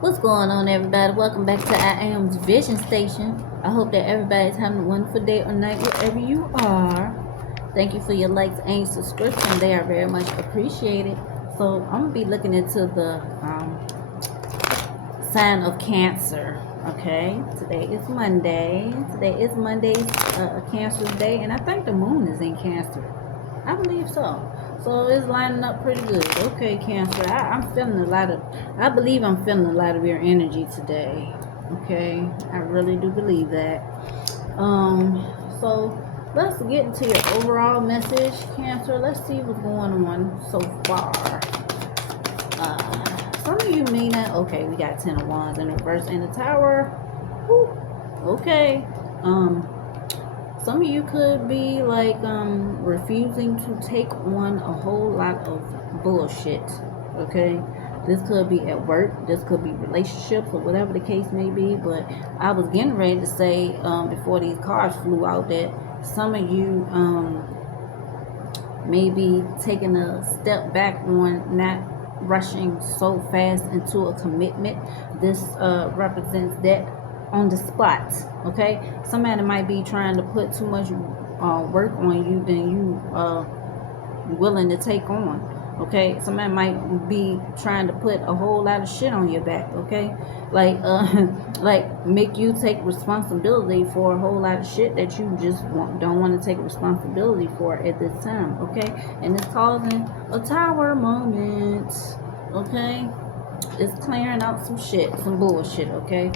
What's going on, everybody? Welcome back to I Am's Vision Station. I hope that everybody's having a wonderful day or night wherever you are. Thank you for your likes and subscription. They are very much appreciated. So I'm gonna be looking into the sign of Cancer. Okay, today is Monday. Today is Monday's Cancer's day, and I think the moon is in Cancer. I believe so. So it's lining up pretty good. Okay, Cancer. I'm feeling a lot of, I believe I'm feeling a lot of your energy today. Okay, I really do believe that. So let's get into your overall message, Cancer. Let's see what's going on so far. Some of you may not. Okay, we got 10 of Wands in reverse in the Tower. Whew. Okay. Some of you could be like refusing to take on a whole lot of bullshit. Okay, this could be at work, this could be relationships, or whatever the case may be. But I was getting ready to say before these cards flew out that some of you may be taking a step back on not rushing so fast into a commitment. This represents that on the spot. Okay, somebody might be trying to put too much work on you than you willing to take on. Okay, somebody might be trying to put a whole lot of shit on your back. Okay, like like make you take responsibility for a whole lot of shit that you just don't want to take responsibility for at this time. Okay, and it's causing a Tower moment. Okay, it's clearing out some shit, some bullshit. Okay,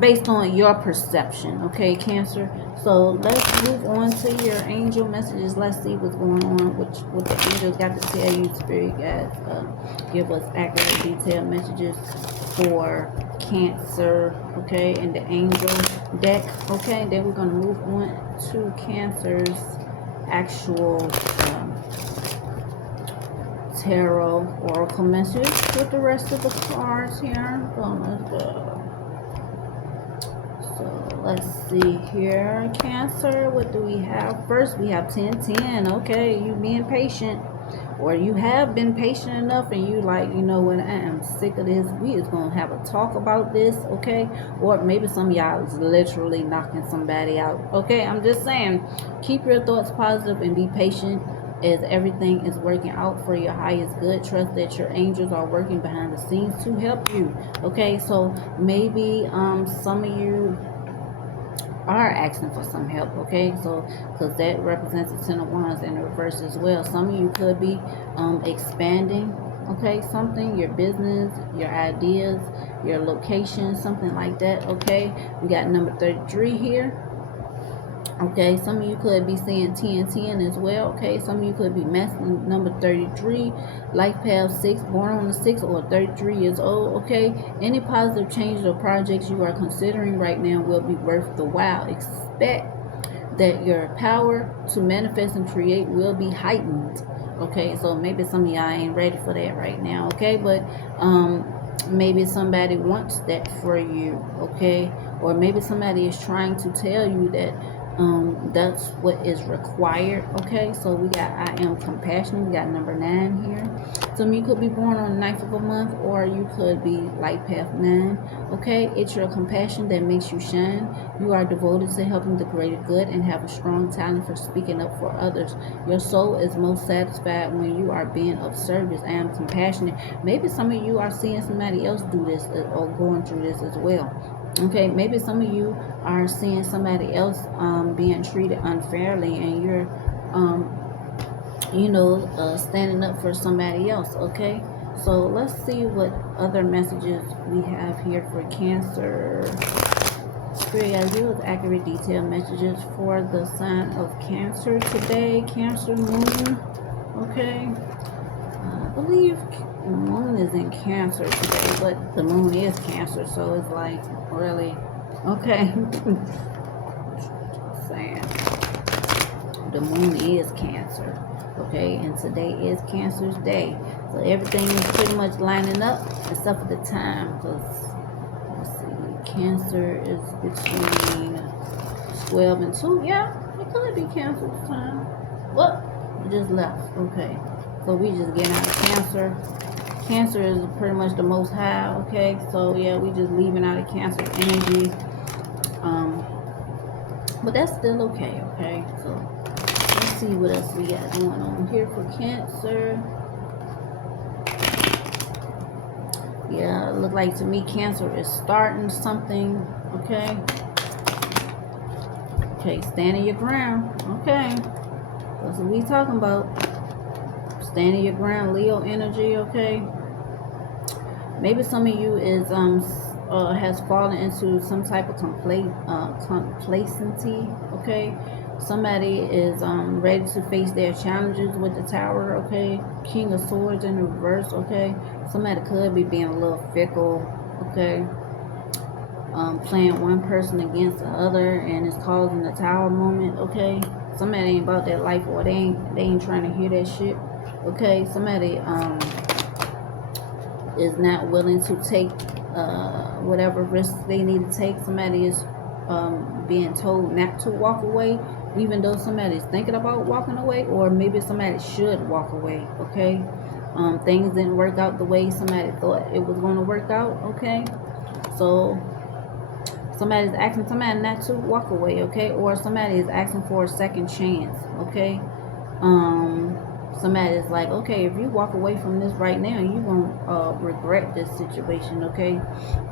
based on your perception. Okay, Cancer. So let's move on to your angel messages. Let's see what's going on, what the angels got to tell you. Spirit guides, give us accurate, detailed messages for Cancer. Okay, in the angel deck. Okay, then we're gonna move on to Cancer's actual tarot oracle message with the rest of the cards here. Let's go. So let's see here, Cancer. What do we have? First, we have 10-10. Okay, you being patient, or you have been patient enough, and you like, you know what? I am sick of this. We is gonna have a talk about this. Okay, or maybe some of y'all is literally knocking somebody out. Okay, I'm just saying, keep your thoughts positive and be patient as everything is working out for your highest good. Trust that your angels are working behind the scenes to help you. Okay, so maybe some of you are asking for some help. Okay, so because that represents the 10 of Wands in reverse as well. Some of you could be expanding, okay, something, your business, your ideas, your location, something like that. Okay, we got number 33 here. Okay, some of you could be seeing 10-10 as well. Okay, some of you could be messing number 33, life path 6, born on the 6th, or 33 years old. Okay, any positive changes or projects you are considering right now will be worth the while. Expect that your power to manifest and create will be heightened. Okay, so maybe some of y'all ain't ready for that right now. Okay, but maybe somebody wants that for you. Okay, or maybe somebody is trying to tell you that that's what is required. Okay, so we got I am compassionate. We got number 9 here. Some of you could be born on the 9th of a month, or you could be life path 9. Okay, it's your compassion that makes you shine. You are devoted to helping the greater good and have a strong talent for speaking up for others. Your soul is most satisfied when you are being of service. I am compassionate. Maybe some of you are seeing somebody else do this or going through this as well. Okay, maybe some of you are seeing somebody else being treated unfairly, and you're standing up for somebody else. Okay, so let's see what other messages we have here for Cancer. Spirit guides, give us accurate, detailed messages for the sign of Cancer today. Cancer moon. Okay, I believe the moon is in Cancer today, but the moon is Cancer, so it's like really okay. Saying the moon is Cancer. Okay, and today is Cancer's day, so everything is pretty much lining up except for the time. Because let's see, Cancer is between 12 and 2. Yeah, it could be Cancer's time. Well, it just left. Okay, so we just getting out of Cancer. Cancer is pretty much the most high, okay? So yeah, we just leaving out of Cancer energy. But that's still okay, okay? So let's see what else we got going on here for Cancer. Yeah, it look like to me Cancer is starting something, okay? Okay, standing your ground, okay? That's what we talking about. Standing your ground, Leo energy, okay? Maybe some of you is has fallen into some type of complacency, okay? Somebody is ready to face their challenges with the Tower, okay? King of Swords in reverse, okay? Somebody could be being a little fickle, okay? Playing one person against the other, and it's causing the Tower moment, okay? Somebody ain't about that life, or they ain't trying to hear that shit, okay? Somebody is not willing to take whatever risks they need to take. Somebody is being told not to walk away, even though somebody is thinking about walking away, or maybe somebody should walk away, okay? Things didn't work out the way somebody thought it was going to work out, okay? So somebody's asking somebody not to walk away, okay? Or somebody is asking for a second chance, okay? Somebody is like, okay, if you walk away from this right now, you won't regret this situation, okay?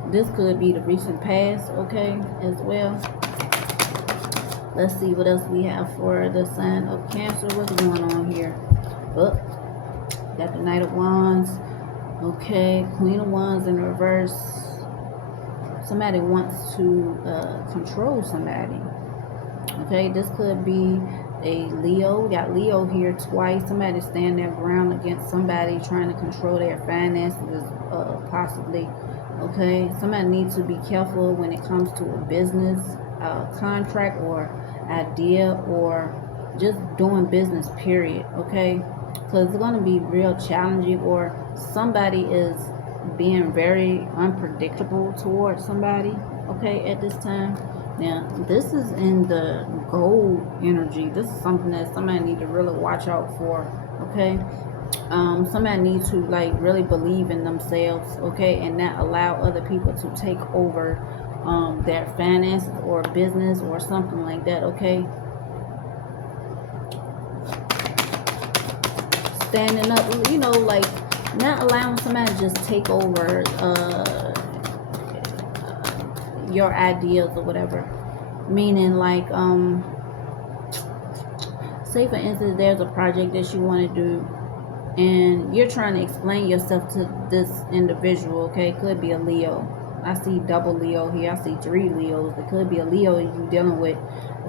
This could be the recent past, okay, as well. Let's see what else we have for the sign of Cancer. What's going on here? Oh, got the Knight of Wands, okay, Queen of Wands in reverse. Somebody wants to control somebody, okay? This could be a Leo. We got Leo here twice. Somebody stand their ground against somebody trying to control their finances, possibly, okay? Somebody needs to be careful when it comes to a business contract or idea, or just doing business, period, okay? Because it's going to be real challenging, or somebody is being very unpredictable towards somebody, okay, at this time. Now, this is in the gold energy. This is something that somebody need to really watch out for, okay? Somebody needs to, like, really believe in themselves, okay, and not allow other people to take over their finances or business or something like that, okay? Standing up, you know, like, not allowing somebody to just take over your ideas or whatever. Meaning, like, say for instance, there's a project that you want to do, and you're trying to explain yourself to this individual, okay? Could be a Leo. I see double Leo here. I see 3 Leos. It could be a Leo you're dealing with,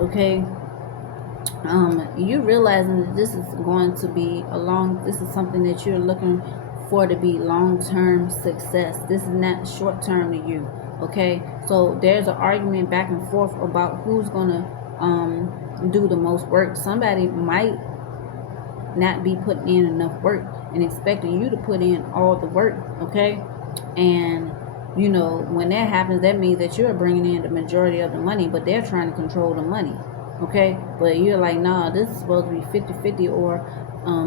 okay? You realizing that this is going to be this is something that you're looking for to be long-term success. This is not short-term to you, okay? So there's an argument back and forth about who's gonna do the most work. Somebody might not be putting in enough work and expecting you to put in all the work, okay? And you know, when that happens, that means that you're bringing in the majority of the money, but they're trying to control the money, okay? But you're like, nah, this is supposed to be 50-50, or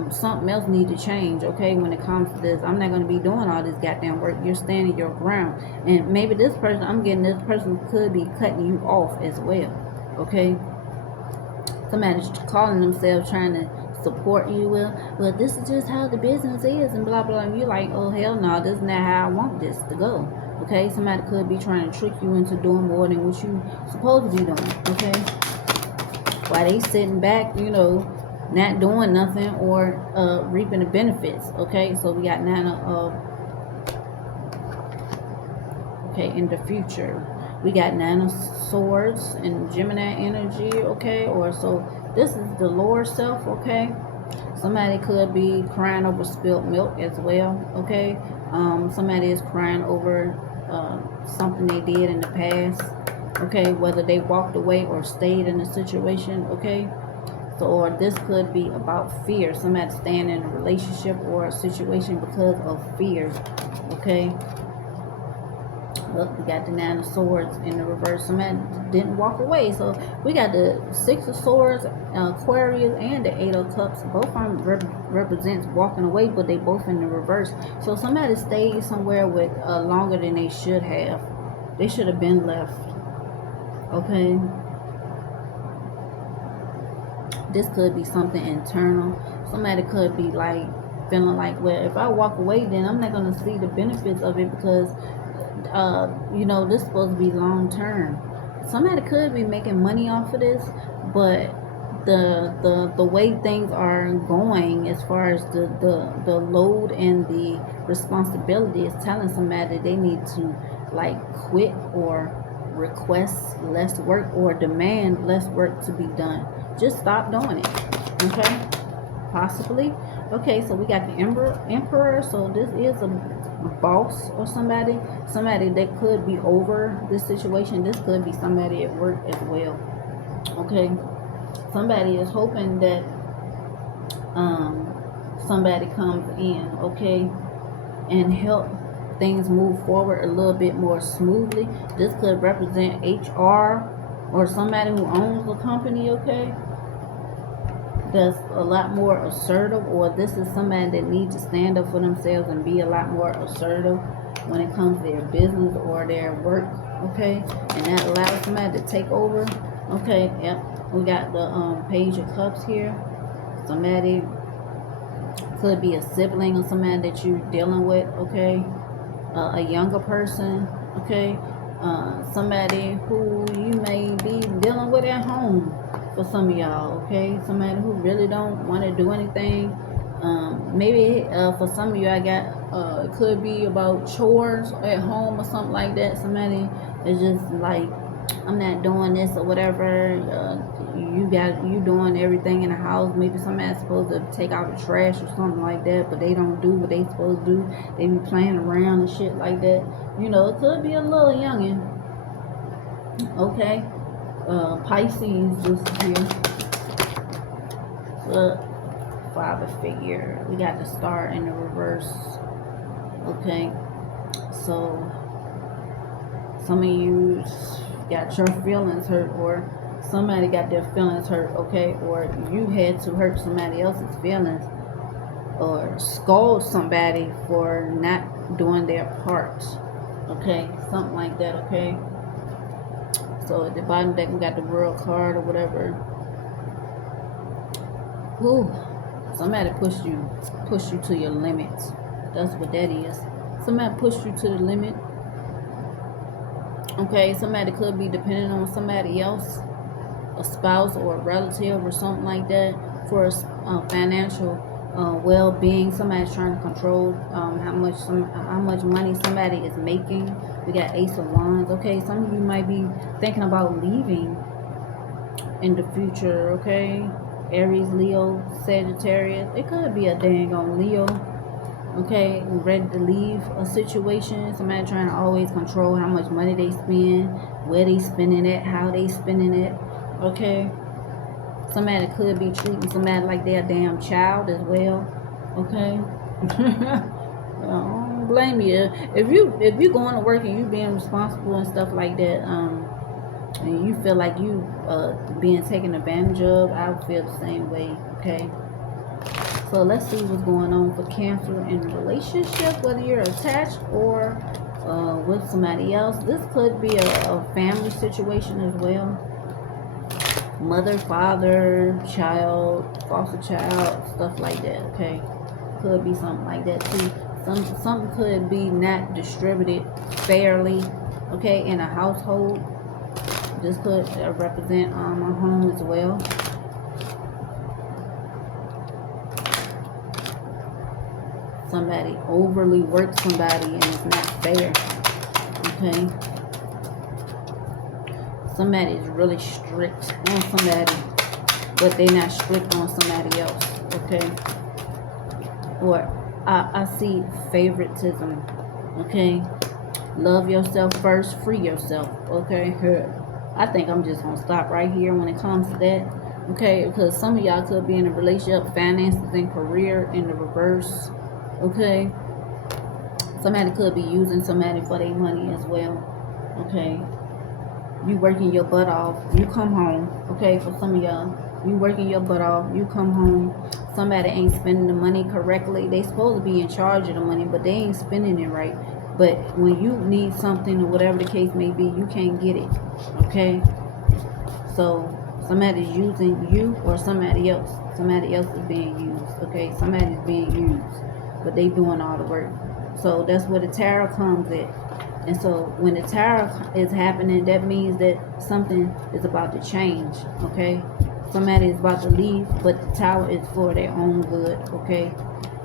something else need to change, okay? When it comes to this, I'm not going to be doing all this goddamn work. You're standing your ground. And maybe this person, this person could be cutting you off as well, okay? Somebody's calling themselves trying to support you. Well, this is just how the business is, and blah blah. And you're like, oh hell no, this is not how I want this to go, okay? Somebody could be trying to trick you into doing more than what you supposed to be doing, okay? While they sitting back, you know, not doing nothing, or reaping the benefits, okay? So we got Nana of, okay, in the future. We got 9 of Swords and Gemini energy, okay? Or so this is the lower self, okay? Somebody could be crying over spilled milk as well, okay? Somebody is crying over something they did in the past, okay? Whether they walked away or stayed in a situation, okay? So, or this could be about fear. Somebody staying in a relationship or a situation because of fear, okay? Look, we got the Nine of Swords in the reverse. Somebody didn't walk away. So we got the Six of Swords, Aquarius, and the Eight of Cups. Both of them represents walking away, but they both in the reverse. So somebody stayed somewhere with longer than they should have. They should have been left. Okay. This could be something internal. Somebody could be like feeling like, well, if I walk away, then I'm not going to see the benefits of it because this is supposed to be long term. Somebody could be making money off of this, but the way things are going as far as the load and the responsibility is telling somebody they need to like quit or request less work or demand less work to be done. Just stop doing it. Okay, possibly. Okay, so we got the emperor. So this is a boss or somebody that could be over this situation. This could be somebody at work as well. Okay, somebody is hoping that somebody comes in, okay, and help things move forward a little bit more smoothly. This could represent HR or somebody who owns the company, okay, that's a lot more assertive, or this is somebody that needs to stand up for themselves and be a lot more assertive when it comes to their business or their work, okay, and that allows somebody to take over. Okay, yep, we got the Page of Cups here. Somebody could be a sibling or somebody that you're dealing with, okay, a younger person, okay, somebody who you may be dealing with at home for some of y'all, okay, somebody who really don't want to do anything. Maybe for some of you, I got it could be about chores at home or something like that. Somebody is just like, I'm not doing this or whatever. You doing everything in the house. Maybe somebody's supposed to take out the trash or something like that, but they don't do what they supposed to do. They be playing around and shit like that. It could be a little youngin'. Okay, Pisces this here. Father figure. We got the star in the reverse. Okay, so some of you got your feelings hurt, or somebody got their feelings hurt, okay, or you had to hurt somebody else's feelings, or scold somebody for not doing their part, okay, something like that, okay. So at the bottom deck we got the World card or whatever. Whew. Somebody pushed you to your limits. That's what that is. Somebody pushed you to the limit. Okay, somebody could be dependent on somebody else, a spouse or a relative or something like that, for financial well-being. Somebody's trying to control how much money somebody is making. We got Ace of Wands. Okay, some of you might be thinking about leaving in the future. Okay, Aries, Leo, Sagittarius. It could be a dang on Leo. Okay, ready to leave a situation. Somebody trying to always control how much money they spend, where they spending it, how they spending it. Okay, somebody could be treating somebody like they're a damn child as well. Okay, I don't blame you if you going to work and you being responsible and stuff like that. And you feel like you being taken advantage of. I would feel the same way. Okay. So let's see what's going on for Cancer in a relationship, whether you're attached or with somebody else. This could be a family situation as well. Mother, father, child, foster child, stuff like that, okay? Could be something like that too. Something could be not distributed fairly, okay, in a household. This could represent a home as well. Somebody overly works somebody and it's not fair, okay? Somebody is really strict on somebody, but they're not strict on somebody else, okay? Or I see favoritism, okay? Love yourself first, free yourself, okay? I think I'm just gonna stop right here when it comes to that, okay? Because some of y'all could be in a relationship, finances and career in the reverse, okay? Somebody could be using somebody for their money as well. Okay. You working your butt off. You come home. Okay, for some of y'all. You working your butt off. You come home. Somebody ain't spending the money correctly. They supposed to be in charge of the money, but they ain't spending it right. But when you need something or whatever the case may be, you can't get it. Okay? So somebody's using you or somebody else. Somebody else is being used. Okay? Somebody's being used. But they doing all the work. So that's where the tarot comes in. And so when the tarot is happening, that means that something is about to change. Okay? Somebody is about to leave, but the tower is for their own good. Okay?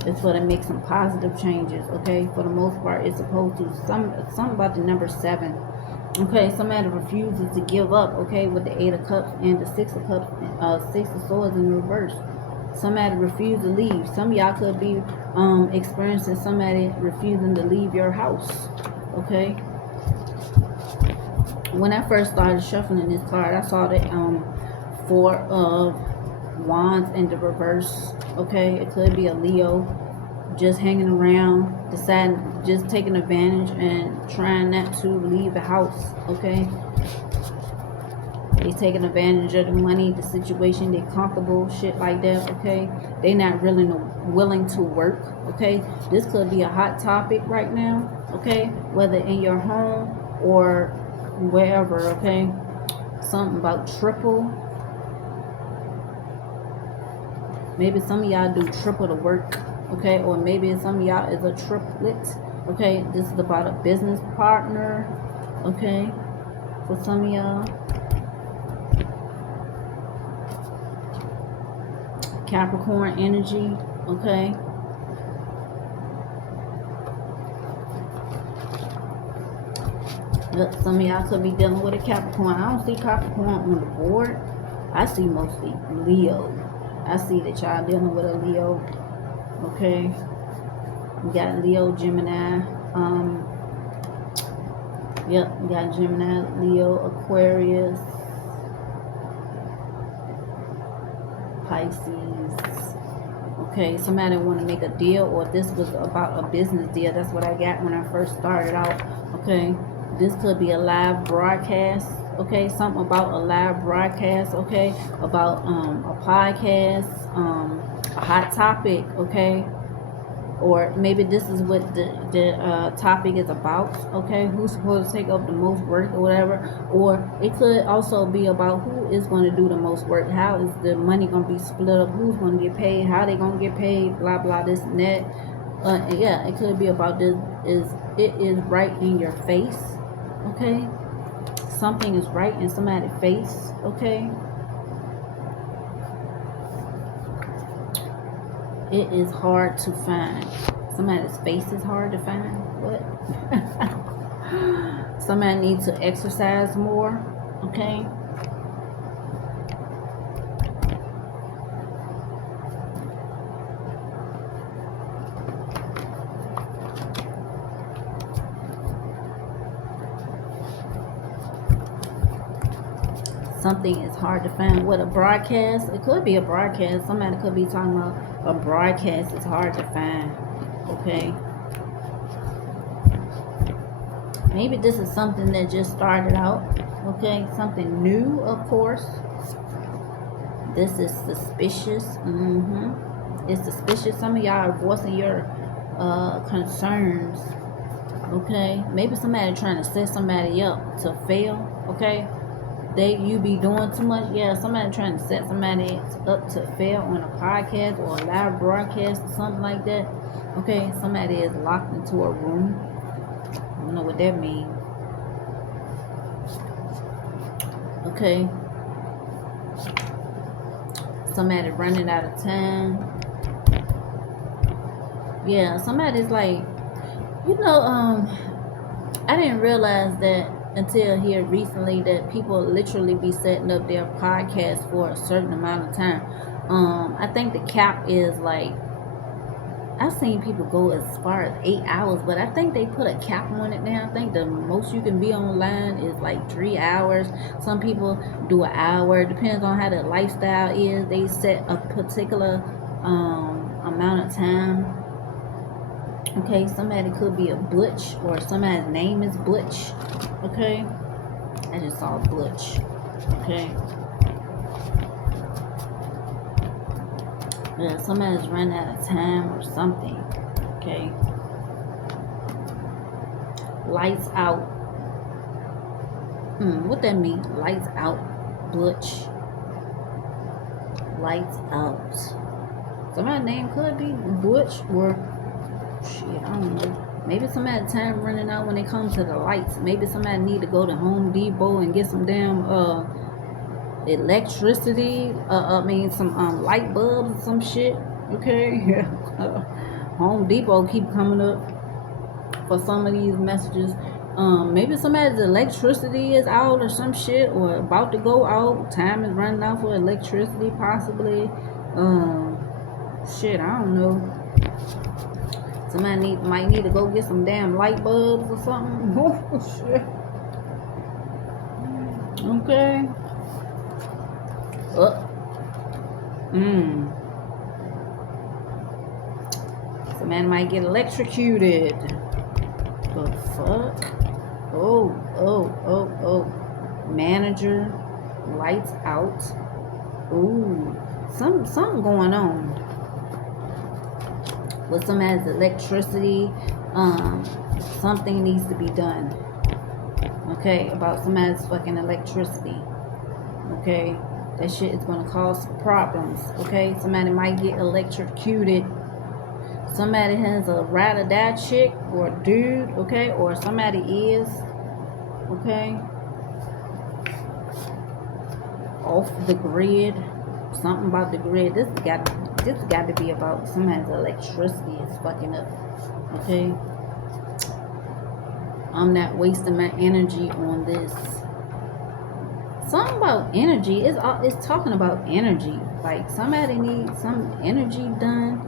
It's for to make some positive changes. Okay? For the most part, it's supposed to. Something about the number 7. Okay, somebody refuses to give up, okay, with the 8 of Cups and the 6 of Cups, 6 of Swords in reverse. Somebody refused to leave. Some of y'all could be experiencing somebody refusing to leave your house, okay? When I first started shuffling this card, I saw the 4 of Wands in the reverse, okay? It could be a Leo just hanging around, deciding, just taking advantage and trying not to leave the house, okay? They taking advantage of the money, the situation, they comfortable, shit like that, okay? They not really willing to work, okay? This could be a hot topic right now, okay? Whether in your home or wherever, okay? Something about triple. Maybe some of y'all do triple the work, okay? Or maybe some of y'all is a triplet, okay? This is about a business partner, okay? For some of y'all. Capricorn energy, okay? Look, some of y'all could be dealing with a Capricorn. I don't see Capricorn on the board. I see mostly Leo. I see that y'all dealing with a Leo, okay? We got Leo, Gemini, yep, we got Gemini, Leo, Aquarius, Pisces. Okay, somebody want to make a deal, or this was about a business deal. That's what I got when I first started out. Okay, this could be a live broadcast. Okay, something about a live broadcast. Okay, about a podcast, a hot topic. Okay, or maybe this is what the topic is about. Okay, who's supposed to take up the most work or whatever. Or it could also be about who is going to do the most work. How is the money going to be split up? Who's going to get paid? How they going to get paid? Blah blah, this and that. Yeah, it could be about this. It is right in your face. Okay, something is right in somebody's face. Okay, it is hard to find. Somebody's face is hard to find. What? Somebody needs to exercise more. Okay. Something is hard to find. What, a broadcast? It could be a broadcast. Somebody could be talking about a broadcast. It's hard to find. Okay. Maybe this is something that just started out. Okay. Something new, of course. This is suspicious. It's suspicious. Some of y'all are voicing your concerns. Okay. Maybe somebody trying to set somebody up to fail. Okay. You be doing too much. Yeah, somebody trying to set somebody up to fail on a podcast or a live broadcast or something like that. Okay, somebody is locked into a room. I don't know what that means. Okay, somebody running out of time. Yeah, somebody's like, I didn't realize that until here recently that people literally be setting up their podcast for a certain amount of time. I think the cap is like, I've seen people go as far as 8 hours, but I think they put a cap on it now. I think the most you can be online is like 3 hours. Some people do an hour. Depends on how their lifestyle is. They set a particular amount of time. Okay, somebody could be a Butch, or somebody's name is Butch. Okay, I just saw Butch. Okay, yeah, somebody's running out of time or something. Okay, lights out. What that mean? Lights out, Butch. Lights out. Somebody's name could be Butch, or shit, I don't know. Maybe somebody time running out when it comes to the lights. Maybe somebody need to go to Home Depot and get some damn electricity. I mean some light bulbs or some shit. Okay, yeah. Home Depot keep coming up for some of these messages. Maybe somebody's electricity is out or some shit, or about to go out. Time is running out for electricity, possibly. Shit, I don't know. Somebody might need to go get some damn light bulbs or something. Oh shit. Okay. Somebody might get electrocuted. The fuck? Oh. Manager, lights out. Ooh. Something going on with somebody's electricity. Something needs to be done. Okay, about somebody's fucking electricity. Okay, that shit is gonna cause problems. Okay, somebody might get electrocuted. Somebody has a ride or die chick or dude. Okay, or somebody is. Okay, off the grid. Something about the grid. This got to be about somebody's electricity is fucking up. Okay, I'm not wasting my energy on this. Something about energy. It's talking about energy. Like somebody needs some energy done.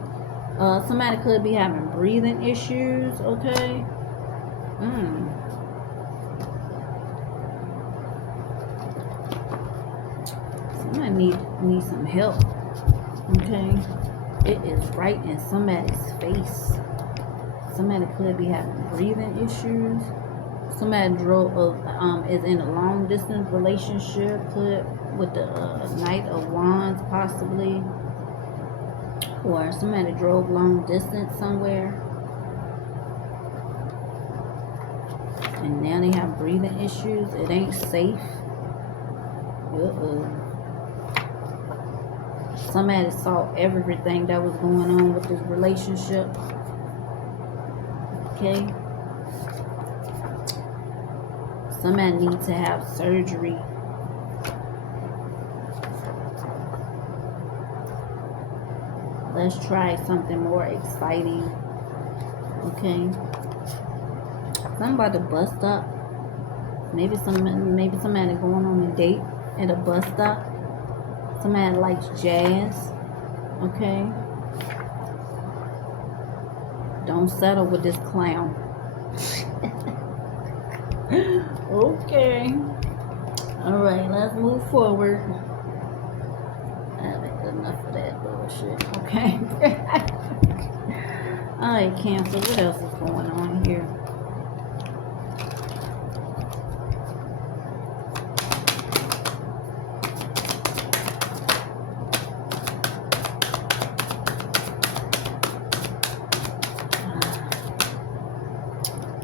Somebody could be having breathing issues. Okay. Somebody need some help. Okay. It is right in somebody's face. Somebody could be having breathing issues. Somebody is in a long distance relationship, could with the Knight of Wands possibly, or somebody drove long distance somewhere, and now they have breathing issues. It ain't safe. Somebody saw everything that was going on with this relationship. Okay. Somebody needs to have surgery. Let's try something more exciting. Okay. Something about the bus stop. Maybe somebody going on a date at a bus stop. Somebody likes jazz. Okay. Don't settle with this clown. Okay. Alright, let's move forward. I've had enough of that bullshit. Okay. Alright, Cancer, what else is going on here?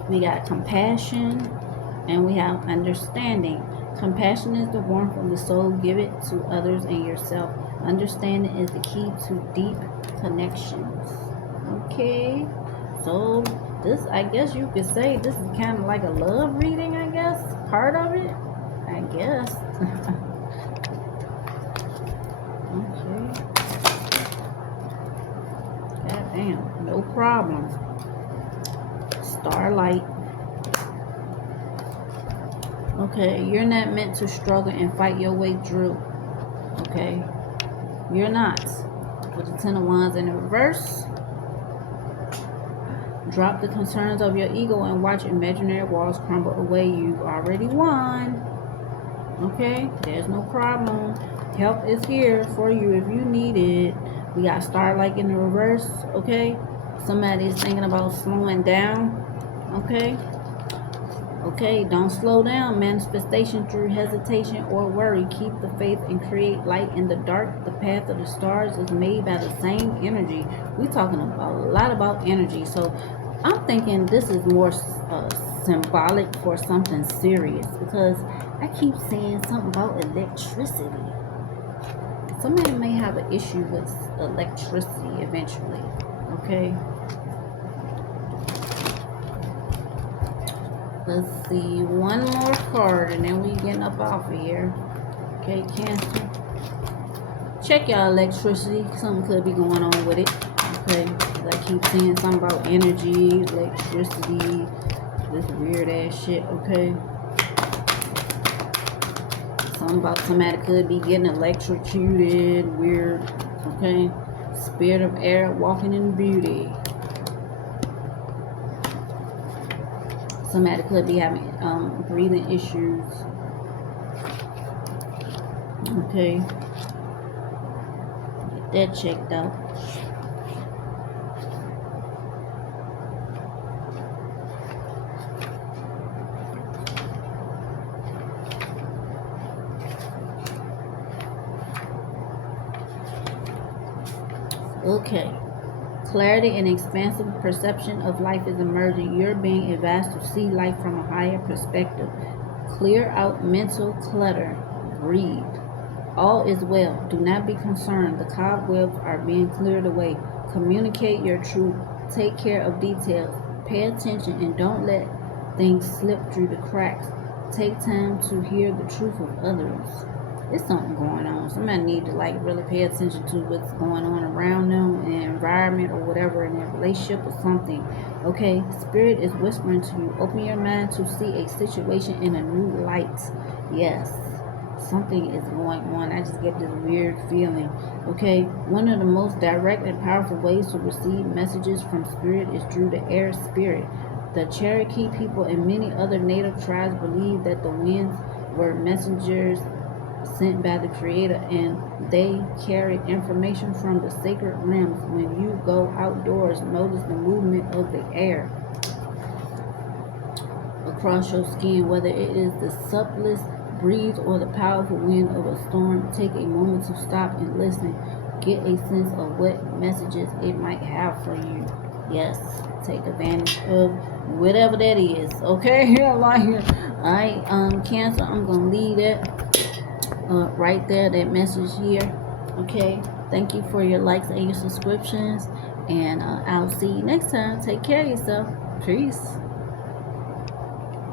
We got compassion and we have understanding. Compassion is the warmth of the soul. Give it to others and yourself. Understanding is the key to deep connections. Okay, so this, I guess you could say this is kind of like a love reading, I guess. Part of it, I guess. Okay. God damn, no problem. Starlight. Okay, you're not meant to struggle and fight your way through. Okay, you're not. With the Ten of Wands in the reverse, drop the concerns of your ego and watch imaginary walls crumble away. You've already won. Okay, there's no problem. Help is here for you if you need it. We got Starlight in the reverse. Okay, Somebody is thinking about slowing down. Okay. Okay, don't slow down. Manifestation through hesitation or worry. Keep the faith and create light in the dark. The path of the stars is made by the same energy. We're talking about a lot about energy. So I'm thinking this is more symbolic for something serious, because I keep saying something about electricity. Somebody may have an issue with electricity eventually. Okay. Let's see, one more card and then we getting up off of here. Okay, Cancer. Check y'all electricity. Something could be going on with it. Okay, I keep saying something about energy, electricity, this weird ass shit. Okay. Something about somebody could be getting electrocuted. Weird. Okay. Spirit of air walking in beauty. Somebody could be having breathing issues. Okay. Get that checked out. Okay. Clarity and expansive perception of life is emerging. You're being advised to see life from a higher perspective. Clear out mental clutter. Breathe. All is well. Do not be concerned. The cobwebs are being cleared away. Communicate your truth. Take care of details. Pay attention and don't let things slip through the cracks. Take time to hear the truth of others. There's something going on. Somebody need to like really pay attention to what's going on around them in their environment or whatever, in their relationship or something. Okay, Spirit is whispering to you. Open your mind to see a situation in a new light. Yes, something is going on. I just get this weird feeling. Okay, one of the most direct and powerful ways to receive messages from Spirit is through the air spirit. The Cherokee people and many other native tribes believe that the winds were messengers sent by the Creator, and they carry information from the sacred realms. When you go outdoors, notice the movement of the air across your skin, whether it is the supplest breeze or the powerful wind of a storm. Take a moment to stop and listen. Get a sense of what messages it might have for you. Yes, take advantage of whatever that is. Okay, alright, Cancer, I'm gonna leave that right there, that message here. Okay, thank you for your likes and your subscriptions, and I'll see you next time. Take care of yourself. Peace.